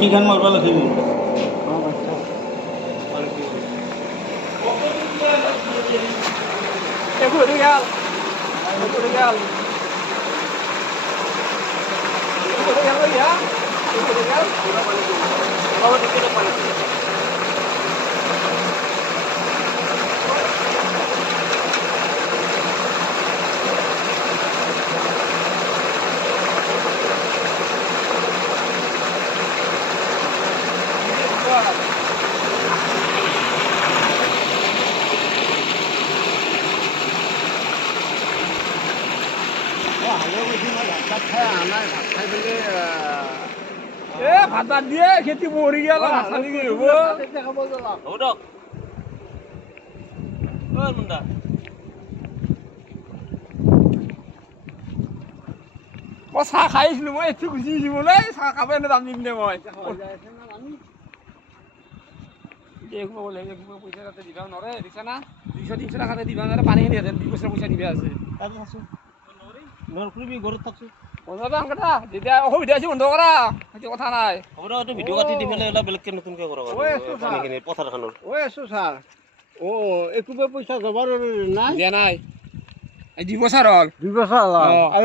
মুৰ্গী খান মাৰিব লাগিছিল ভাত ভাত দিয়ে খেতি মৰি গেল হ'ব দক মুণ্ডা মই চাহ খাইছিলো মই এঠি গুচি আহিবলৈ চাহ খাব এনে দাম দিম দে মই পইচা তাতে দিবা নৰে দিছা না 200-300 টকা দিবা নৰে পানীখিনি হেঁতেন 2 বছৰ পইচা দিবা আছে নৰফুৰিবি ঘৰত থাকছো কথা যেতিয়া অসুবিধা আছে বন্ধ কৰা সেইটো কথা নাই হ'ব দক এইটো ভিডিঅ' কাটি দি পেলাই এটা বেলেগকে নতুনকে কৰক পানীখিনি পথাৰখনৰ আছো ছাৰ একোবা পইচা জমা নাই দিয়া নাই 2 বছৰ হ'ল 2 বছৰ হ'ল